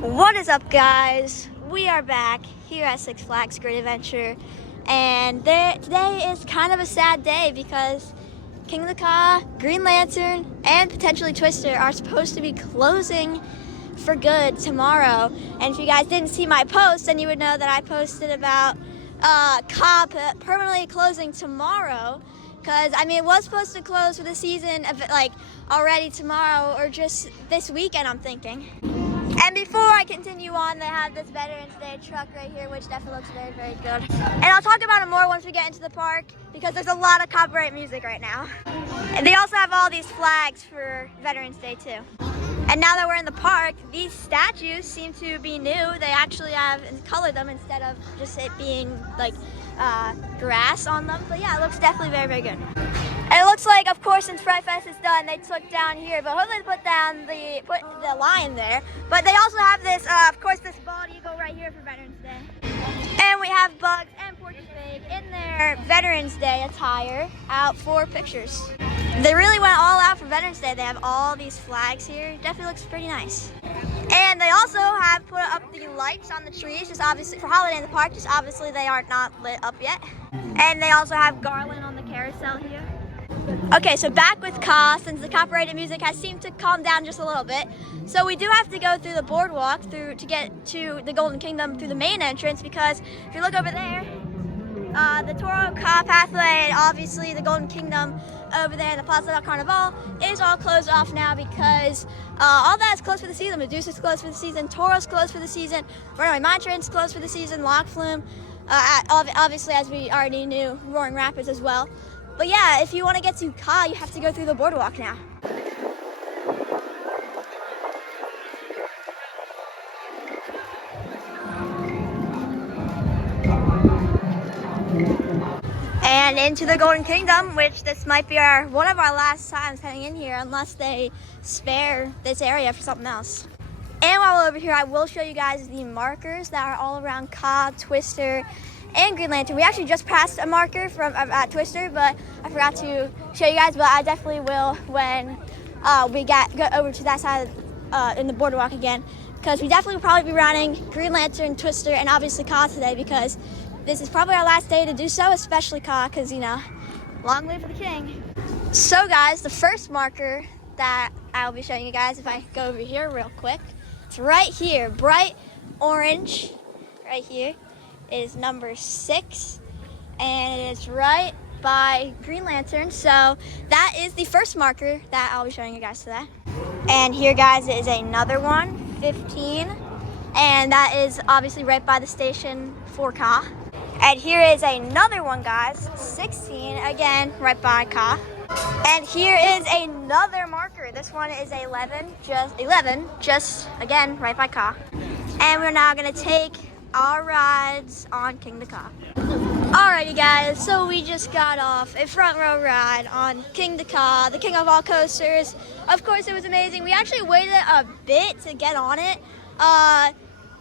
What is up, guys? We are back here at Six Flags Great Adventure, and today is kind of a sad day because Kingda Ka, Green Lantern, and potentially Twister are supposed to be closing for good tomorrow. And if you guys didn't see my post, then you would know that I posted about Ka permanently closing tomorrow, because I mean it was supposed to close for the season of like already tomorrow or just this weekend, I'm thinking. And before I continue on, they have this Veterans Day truck right here, which definitely looks very, very good. And I'll talk about it more once we get into the park, because there's a lot of copyright music right now. And they also have all these flags for Veterans Day too. And now that we're in the park, these statues seem to be new. They actually have colored them instead of just it being like grass on them. But yeah, it looks definitely very, very good. And it looks like, of course, since Fright Fest is done, they took down here, but hopefully they put the lion there. But they also have this, of course, this bald eagle right here for Veterans Day. And we have Bugs and Porky Pig in their Veterans Day attire out for pictures. They really went all out for Veterans Day. They have all these flags here. It definitely looks pretty nice. And they also have put up the lights on the trees, just obviously for Holiday in the Park, just obviously they are not lit up yet. And they also have garland on the carousel here. Okay, so back with Ka, since the copyrighted music has seemed to calm down just a little bit. So we do have to go through the boardwalk to get to the Golden Kingdom through the main entrance, because if you look over there, the Toro Ka pathway and obviously the Golden Kingdom over there in the Plaza del Carnaval is all closed off now, because all that is closed for the season. Medusa's closed for the season, Toro's closed for the season, Runaway Mine Train's closed for the season, Loch Flume, obviously, as we already knew, Roaring Rapids as well. But yeah, if you want to get to Ka, you have to go through the boardwalk now. And into the Golden Kingdom, which this might be one of our last times heading in here, unless they spare this area for something else. And while we're over here, I will show you guys the markers that are all around Ka, Twister, and Green Lantern. We actually just passed a marker from at Twister, but I forgot to show you guys, but I definitely will when we go over to that side in the boardwalk again, because we definitely will probably be running Green Lantern, Twister, and obviously Ka today, because this is probably our last day to do so, especially Ka, because, you know, long live the king. So guys, the first marker that I'll be showing you guys, if I go over here real quick, it's right here, bright orange, right here. Is number 6, and it is right by Green Lantern. So that is the first marker that I'll be showing you guys today. And here, guys, is another one, 15, and that is obviously right by the station for Ka. And here is another one, guys, 16, again right by Ka. And here is another marker. This one is 11, just again right by Ka. And we're now gonna take our rides on Kingda Ka. Alrighty, guys, so we just got off a front row ride on Kingda Ka, the king of all coasters. Of course, it was amazing. We actually waited a bit to get on it.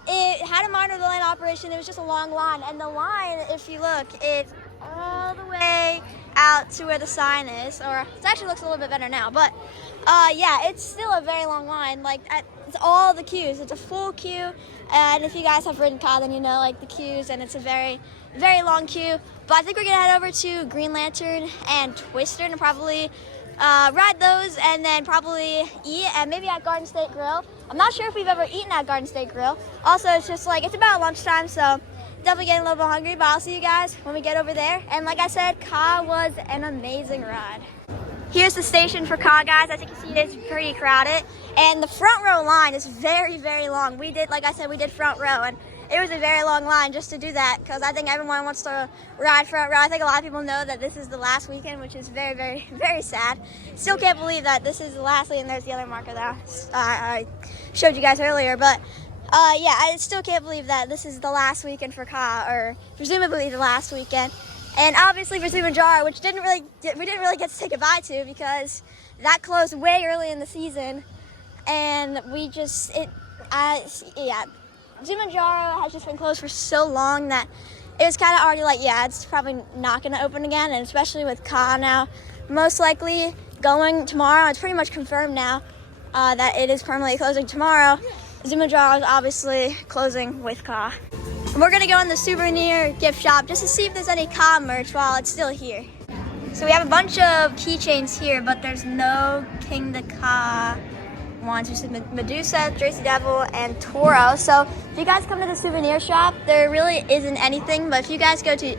It had a minor delay in operation. It was just a long line, and the line, if you look, is all the way out to where the sign is, or it actually looks a little bit better now, but yeah, it's still a very long line. Like, it's all the queues. It's a full queue, and if you guys have ridden Ka, then you know, like, the queues, and it's a very, very long queue. But I think we're gonna head over to Green Lantern and Twister and probably ride those, and then probably eat, and maybe at Garden State Grill. I'm not sure if we've ever eaten at Garden State Grill. Also, it's just like, it's about lunchtime, so definitely getting a little bit hungry, but I'll see you guys when we get over there. And like I said, Ka was an amazing ride. Here's the station for Ka, guys. As you can see, it is pretty crowded, and the front row line is very, very long. We did, like I said, we did front row, and it was a very long line just to do that, because I think everyone wants to ride front row. I think a lot of people know that this is the last weekend, which is very, very, very sad. Still can't believe that this is the last weekend. There's the other marker that I showed you guys earlier, but yeah, I still can't believe that this is the last weekend for Ka, or presumably the last weekend. And obviously for Zumanjaro, which we didn't really get to say goodbye to, because that closed way early in the season. and we just Zumanjaro has just been closed for so long that it was kind of already like, yeah, it's probably not going to open again, and especially with Ka now most likely going tomorrow. It's pretty much confirmed now that it is permanently closing tomorrow. Zumanjaro is obviously closing with Ka. We're going to go in the souvenir gift shop just to see if there's any Ka merch while it's still here. So we have a bunch of keychains here, but there's no Kingda Ka ones. There's Medusa, Jersey Devil, and Toro. So if you guys come to the souvenir shop, there really isn't anything. But if you guys go to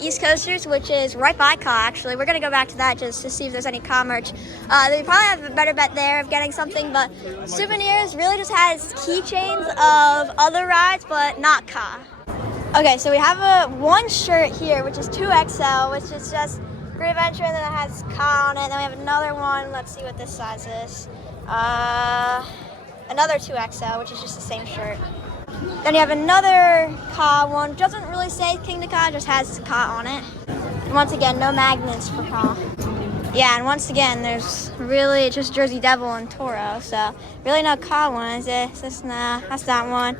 East Coasters, which is right by Ka, actually, we're going to go back to that just to see if there's any Ka merch. They probably have a better bet there of getting something, but souvenirs really just has keychains of other rides, but not Ka. Okay, so we have one shirt here, which is 2XL, which is just Great Adventure, and then it has Ka on it. Then we have another one. Let's see what this size is. Another 2XL, which is just the same shirt. Then you have another Ka one. Doesn't really say Kingda Ka, just has Ka on it. And once again, no magnets for Ka. Yeah, and once again, there's really just Jersey Devil and Toro. So really no Ka one, is it? That's that one.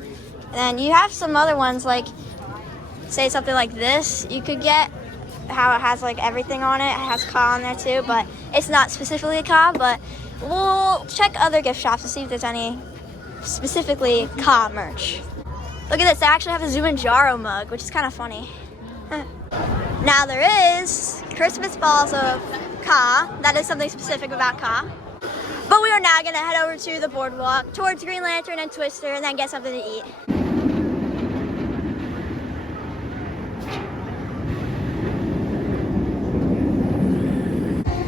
And then you have some other ones, like say something like this. You could get how it has like everything on it. It has Ka on there too, but it's not specifically a Ka. But we'll check other gift shops to see if there's any specifically Ka merch. Look at this, they actually have a Zumanjaro mug, which is kind of funny. Now there is Christmas balls of Ka. That is something specific about Ka. But we are now gonna head over to the boardwalk towards Green Lantern and Twister and then get something to eat.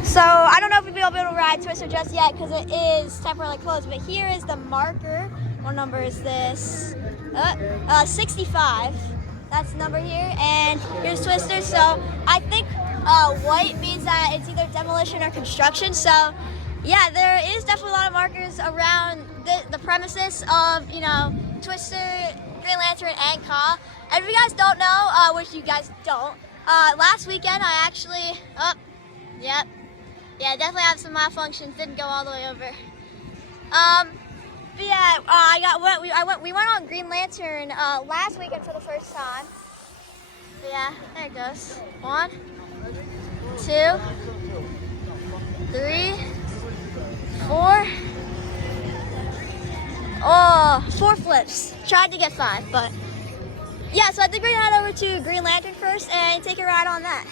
So I don't know if we'll be able to ride Twister just yet because it is temporarily closed, but here is the marker. What number is this? 65. That's the number here, and here's Twister. So I think white means that it's either demolition or construction. So yeah, there is definitely a lot of markers around the premises of, you know, Twister, Green Lantern, and Ka. And if you guys don't know, which you guys don't, last weekend I actually, yeah, definitely have some malfunctions. Didn't go all the way over. But yeah, we went on Green Lantern last weekend for the first time. But yeah, there it goes. 1, 2, 3, 4. Oh, 4 flips. Tried to get 5, but yeah. So I think we're gonna head over to Green Lantern first and take a ride on that.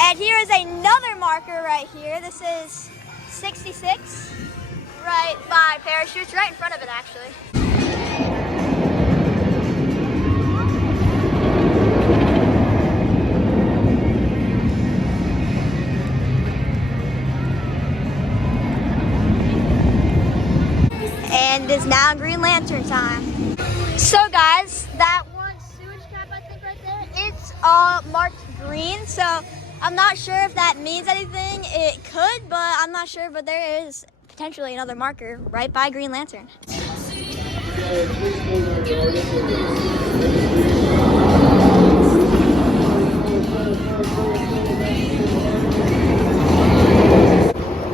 And here is another marker right here. This is 66, right by Parachutes, right in front of it actually. And it's now Green Lantern time. So guys, that one sewage cap I think right there, it's marked green. So I'm not sure if that means anything. It could, but I'm not sure. But there is potentially another marker right by Green Lantern.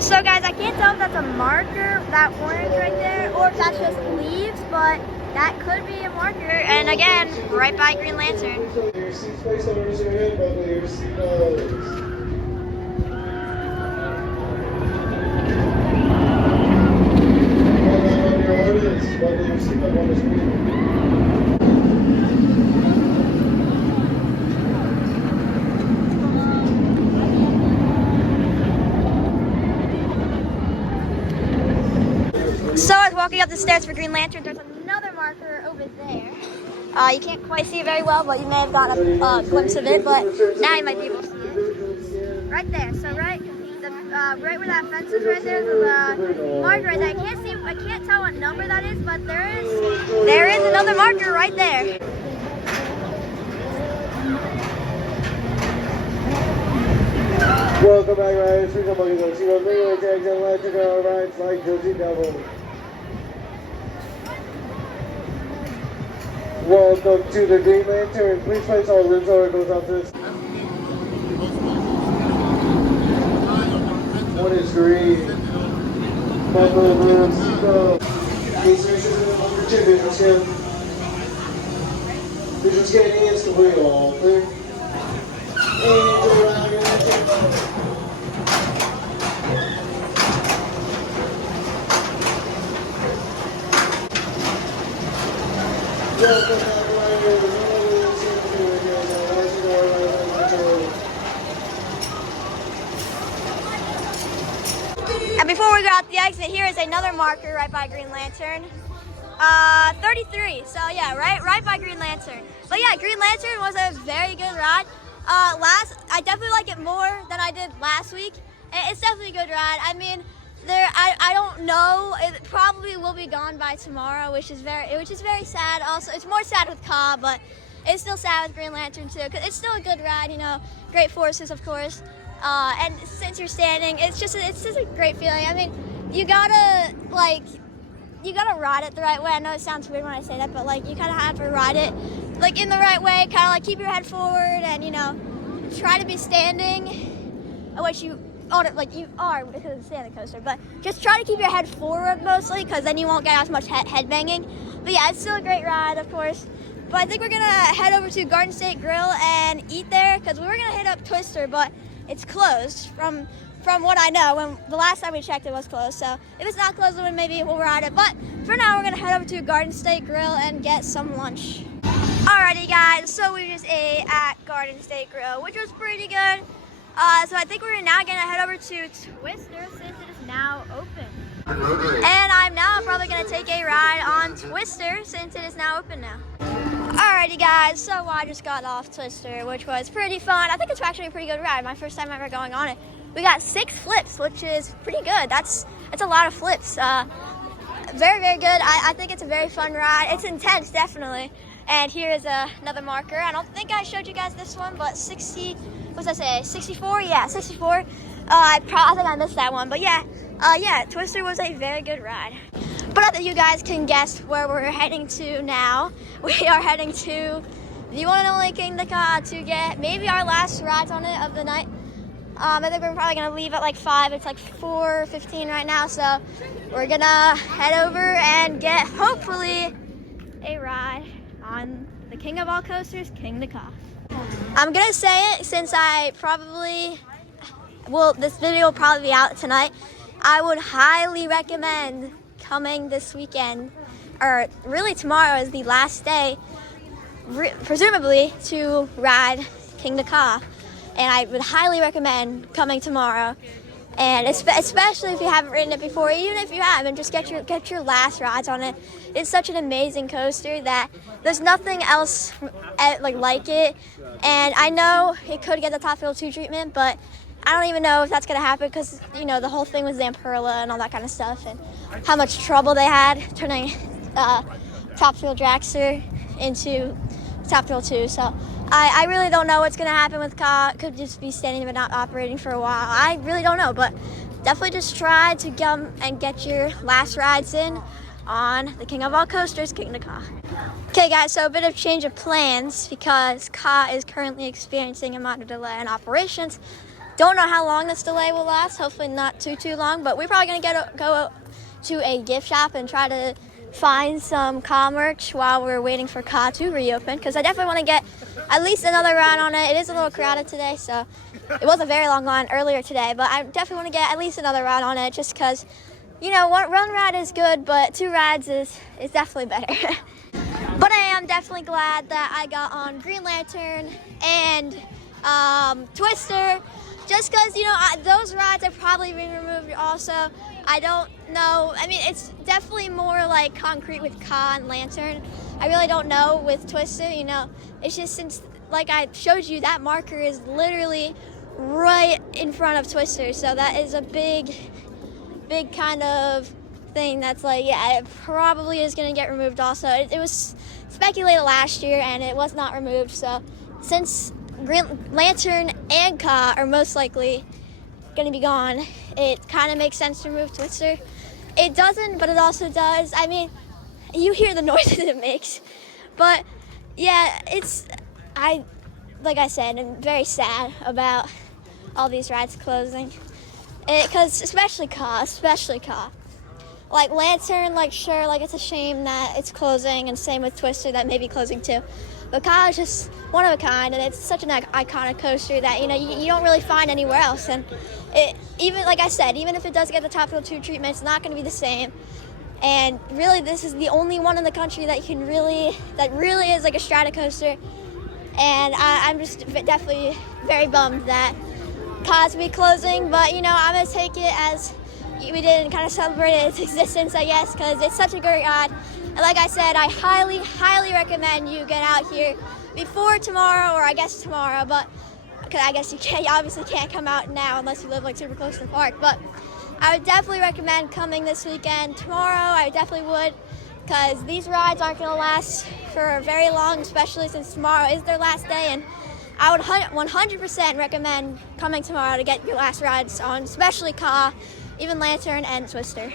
So guys, I can't tell if that's a marker, that orange right there, or if that's just leaves, but that could be a marker. And again, right by Green Lantern. So I was walking up the stairs for Green Lantern. There's another marker over there. You can't quite see it very well, but you may have gotten a glimpse of it, but now you might be able to see it. Right there. So right where that fence is right there, there's a marker right there. I can't tell what number that is, but there is another marker right there. Welcome back, riders. We're going to see what regular tags and electrical rides like Jersey Devil. Welcome to the Green Lantern. Please place all rooms over goes off this. One is green. Buckle rooms, go. Visual skating is complete, all clear. Angel round your lantern. And before we go out the exit, here is another marker right by Green Lantern. 33. So yeah, right by Green Lantern. But yeah, Green Lantern was a very good ride. I definitely like it more than I did last week. It's definitely a good ride. I mean, I don't know. It probably will be gone by tomorrow, which is very sad. Also, it's more sad with Ka, but it's still sad with Green Lantern too, because it's still a good ride. You know, great forces, of course. And since you're standing, it's just a great feeling. I mean, you gotta ride it the right way. I know it sounds weird when I say that, but like you kind of have to ride it like in the right way. Kind of like keep your head forward, and you know, try to be standing, which you are because it's a standing coaster. But just try to keep your head forward mostly, because then you won't get as much head banging. But yeah, it's still a great ride, of course. But I think we're gonna head over to Garden State Grill and eat there, because we were gonna hit up Twister, but it's closed from what I know. When the last time we checked, it was closed. So if it's not closed, then maybe we'll ride it. But for now, we're gonna head over to Garden State Grill and get some lunch. Alrighty guys, so we just ate at Garden State Grill, which was pretty good. So I think we're now gonna head over to Twister since it is now open. And I'm now probably gonna take a ride on Twister since it is now open now. Alrighty guys, so I just got off Twister, which was pretty fun. I think it's actually a pretty good ride. My first time ever going on it. We got 6 flips, which is pretty good. That's a lot of flips. Very, very good. I think it's a very fun ride. It's intense, definitely. And here is another marker. I don't think I showed you guys this one, but 64? Yeah, 64. I think I missed that one, but yeah. Yeah, Twister was a very good ride. But I think you guys can guess where we're heading to now. We are heading to the one and only Kingda Ka to get maybe our last rides on it of the night. I think we're probably gonna leave at like 5. It's like 4:15 right now, so we're gonna head over and get hopefully a ride on the king of all coasters, Kingda Ka. I'm gonna say it since this video will probably be out tonight. I would highly recommend coming this weekend, or really tomorrow is the last day, presumably, to ride Kingda Ka. And I would highly recommend coming tomorrow, and especially if you haven't ridden it before. Even if you haven't, just get your last rides on it. It's such an amazing coaster that there's nothing else like it. And I know it could get the Top Fuel 2 treatment, but I don't even know if that's gonna happen, because you know the whole thing with Zamperla and all that kind of stuff, and how much trouble they had turning Top Fuel Dragster into Top Fuel 2. So I really don't know what's gonna happen with Ka. Could just be standing but not operating for a while. I really don't know, but definitely just try to come and get your last rides in on the king of all coasters, Kingda Ka. Okay guys, so a bit of change of plans because Ka is currently experiencing a minor delay in operations. Don't know how long this delay will last. Hopefully not too long, but we're probably gonna go to a gift shop and try to find some Ka merch while we're waiting for Ka to reopen, because I definitely want to get at least another ride on it. It is a little crowded today, so it was a very long line earlier today, but I definitely want to get at least another ride on it, just because, you know, one ride is good, but 2 rides is definitely better. But I am definitely glad that I got on Green Lantern and Twister, just because, you know, those rides have probably been removed also. I don't know. I mean, it's definitely more like concrete with Ka and Lantern. I really don't know with Twister, you know. It's just since, like I showed you, that marker is literally right in front of Twister. So that is a big kind of thing that's like, yeah, it probably is going to get removed also. It was speculated last year and it was not removed. So since Green Lantern and Ka are most likely going to be gone, it kind of makes sense to remove Twister. It doesn't, but it also does. I mean, you hear the noises it makes, but yeah, like I said, I'm very sad about all these rides closing, because especially Ka. Like Lantern, like sure, like it's a shame that it's closing, and same with Twister that may be closing too. But Ka is just one of a kind, and it's such an iconic coaster that you don't really find anywhere else. And it, even like I said, even if it does get the Tropical 2 treatment, it's not going to be the same. And really, this is the only one in the country that really is like a strata coaster. And I'm just definitely very bummed that Ka's will be closing, but I'm gonna take it as we did and kind of celebrate its existence, I guess, because it's such a great ride. And like I said, I highly recommend you get out here before tomorrow, or I guess tomorrow, but because I guess you obviously can't come out now unless you live like super close to the park. But I would definitely recommend coming this weekend. Tomorrow, I definitely would, because these rides aren't going to last for very long, especially since tomorrow is their last day. And I would 100% recommend coming tomorrow to get your last rides on, especially Ka, even Lantern and Twister.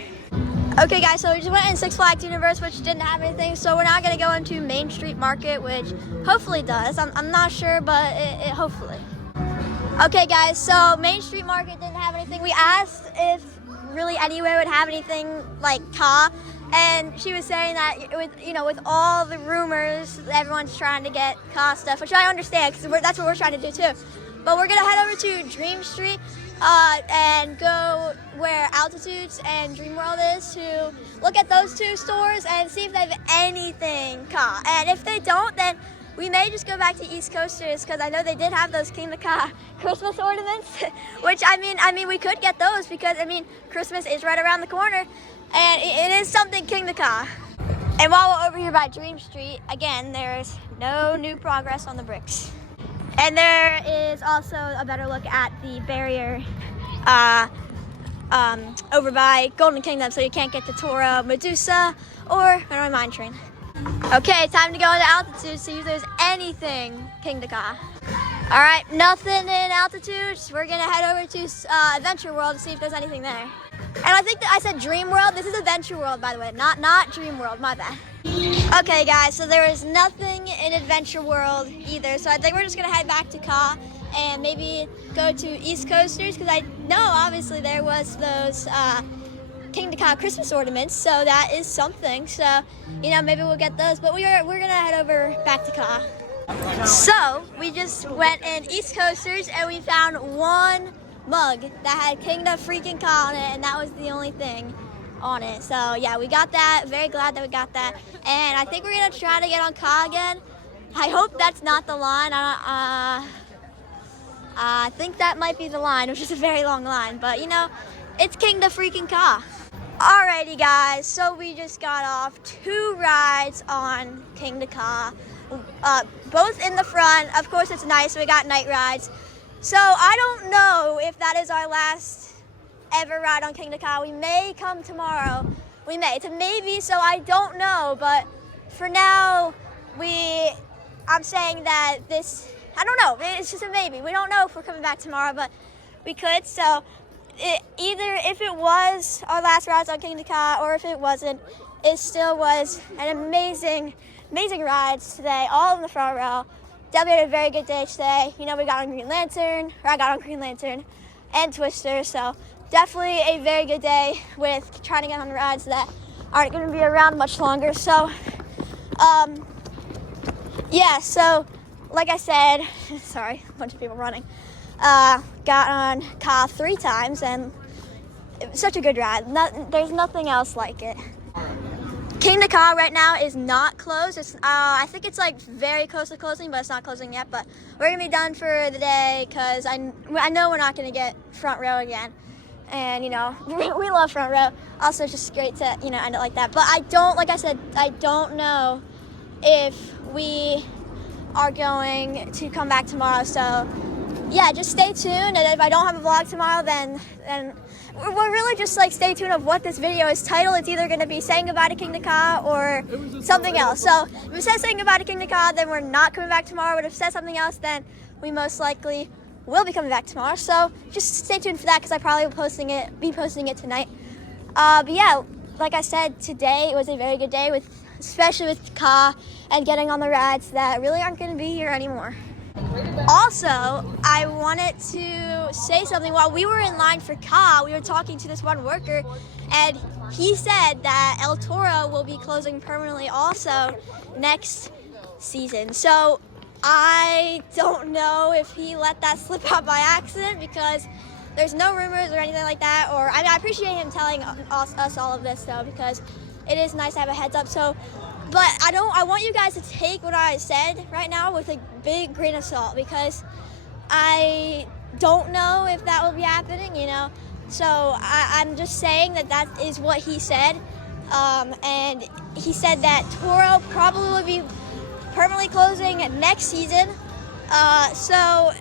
Okay guys, so we just went in Six Flags Universe, which didn't have anything, so we're now going to go into Main Street Market, which hopefully does. I'm not sure, but it hopefully. Okay guys, so Main Street Market didn't have anything. We asked if really anywhere would have anything like Ka, and she was saying that with all the rumors, everyone's trying to get Ka stuff, which I understand because that's what we're trying to do too. But we're gonna head over to Dream Street and go where Altitudes and Dream World is to look at those two stores and see if they have anything Ka. And if they don't, then we may just go back to East Coasters, because I know they did have those Kingda Ka Christmas ornaments, which I mean we could get those because Christmas is right around the corner, and it is something Kingda Ka. And while we're over here by Dream Street, again, there's no new progress on the bricks. And there is also a better look at the barrier over by Golden Kingdom, so you can't get to Toro, Medusa, or Mineral Mine Train. Okay, time to go into Altitude, see if there's anything Kingda Ka. All right, nothing in Altitude. We're gonna head over to Adventure World to see if there's anything there. And I think that I said Dream World. This is Adventure World, by the way, not Dream World, my bad. Okay guys, so there is nothing in Adventure World either, so I think we're just gonna head back to Ka and maybe go to East Coasters, because I know obviously there was those Kingda Ka Christmas ornaments, so that is something. So maybe we'll get those, but we're gonna head over back to Ka. So we just went in East Coasters and we found one mug that had Kingda freaking Ka on it, and that was the only thing on it. So yeah, we got that. Very glad that we got that. And I think we're gonna try to get on Ka again. I hope that's not the line. I think that might be the line, which is a very long line, but it's Kingda freaking Ka. Alrighty guys, so we just got off 2 rides on Kingda Ka, both in the front. Of course it's nice, we got night rides. So I don't know if that is our last ever ride on Kingda Ka. We may come tomorrow. We may. It's a maybe, so I don't know. But for now, I'm saying that I don't know. It's just a maybe. We don't know if we're coming back tomorrow, but we could. So either if it was our last rides on Kingda Ka or if it wasn't, it still was an amazing rides today, all in the front row. Definitely had a very good day today. We got on Green Lantern, or I got on Green Lantern and Twister, so definitely a very good day with trying to get on rides that aren't going to be around much longer. So, yeah, so like I said, sorry, a bunch of people running, got on Ka 3 times, and it was such a good ride. There's nothing else like it. Kingda Ka right now is not closed. I think it's like very close to closing, but it's not closing yet. But we're gonna be done for the day because I know we're not gonna get front row again. And we love front row. Also, it's just great to end it like that. But like I said, I don't know if we are going to come back tomorrow. So yeah, just stay tuned. And if I don't have a vlog tomorrow, then we're really just like stay tuned of what this video is titled. It's either going to be saying goodbye to Kingda Ka or something else. So if it says saying goodbye to Kingda Ka, then we're not coming back tomorrow. But if it says something else, then we most likely will be coming back tomorrow. So just stay tuned for that, because I probably will be posting it tonight. But yeah, like I said, today it was a very good day, especially with Ka and getting on the rides that really aren't going to be here anymore. Also, I wanted to say something. While we were in line for Ka, we were talking to this one worker, and he said that El Toro will be closing permanently also next season. So I don't know if he let that slip out by accident, because there's no rumors or anything like that. Or I mean, I appreciate him telling us all of this though, because it is nice to have a heads up. So, but I want you guys to take what I said right now with a big grain of salt, because I don't know if that will be happening, you know. So I'm just saying that is what he said, and he said that Toro probably will be permanently closing next season. So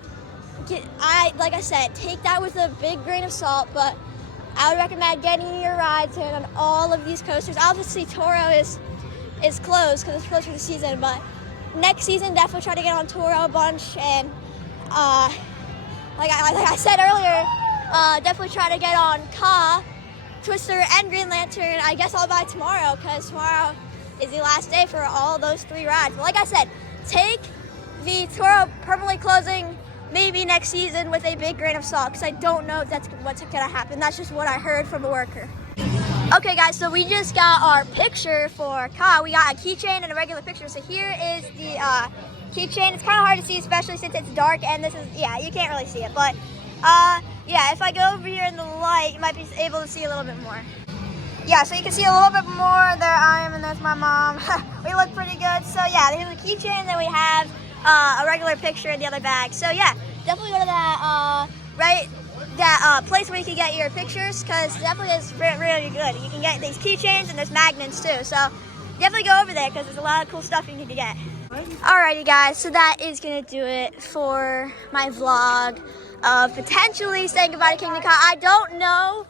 like I said, take that with a big grain of salt, but I would recommend getting your rides in on all of these coasters. Obviously, Toro is closed because it's closed for the season, but next season definitely try to get on Toro a bunch, and like I said earlier, definitely try to get on Ka, Twister, and Green Lantern. I guess I'll buy tomorrow, because tomorrow is the last day for all those 3 rides. But like I said, take the Toro permanently closing maybe next season with a big grain of salt, because I don't know if that's what's gonna happen. That's just what I heard from a worker. Okay guys, so we just got our picture for Ka. We got a keychain and a regular picture. So here is the keychain. It's kind of hard to see, especially since it's dark, and this is, yeah, you can't really see it. But yeah, if I go over here in the light, you might be able to see a little bit more. Yeah, so you can see a little bit more. There I am, and there's my mom. We look pretty good. So yeah, here's a keychain, and then we have a regular picture in the other bag. So yeah, definitely go to that place where you can get your pictures, because definitely is really good. You can get these keychains, and there's magnets too. So definitely go over there, because there's a lot of cool stuff you can get. Alrighty guys, so that is gonna do it for my vlog of potentially saying goodbye to Kingda Ka. I don't know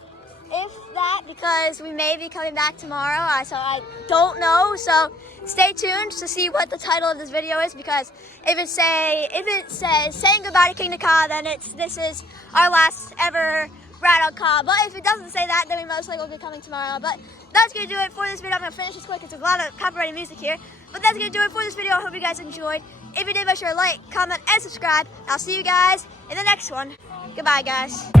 if that, because we may be coming back tomorrow, so I don't know. So stay tuned to see what the title of this video is, because if it says saying goodbye to Kingda Ka, then this is our last ever ride on Ka. But if it doesn't say that, then we most likely will be coming tomorrow. But that's gonna do it for this video. I'm gonna finish this quick because there's a lot of copyrighted music here. But that's gonna do it for this video. I hope you guys enjoyed. If you did, make sure to like, comment, and subscribe. I'll see you guys in the next one. Goodbye, guys.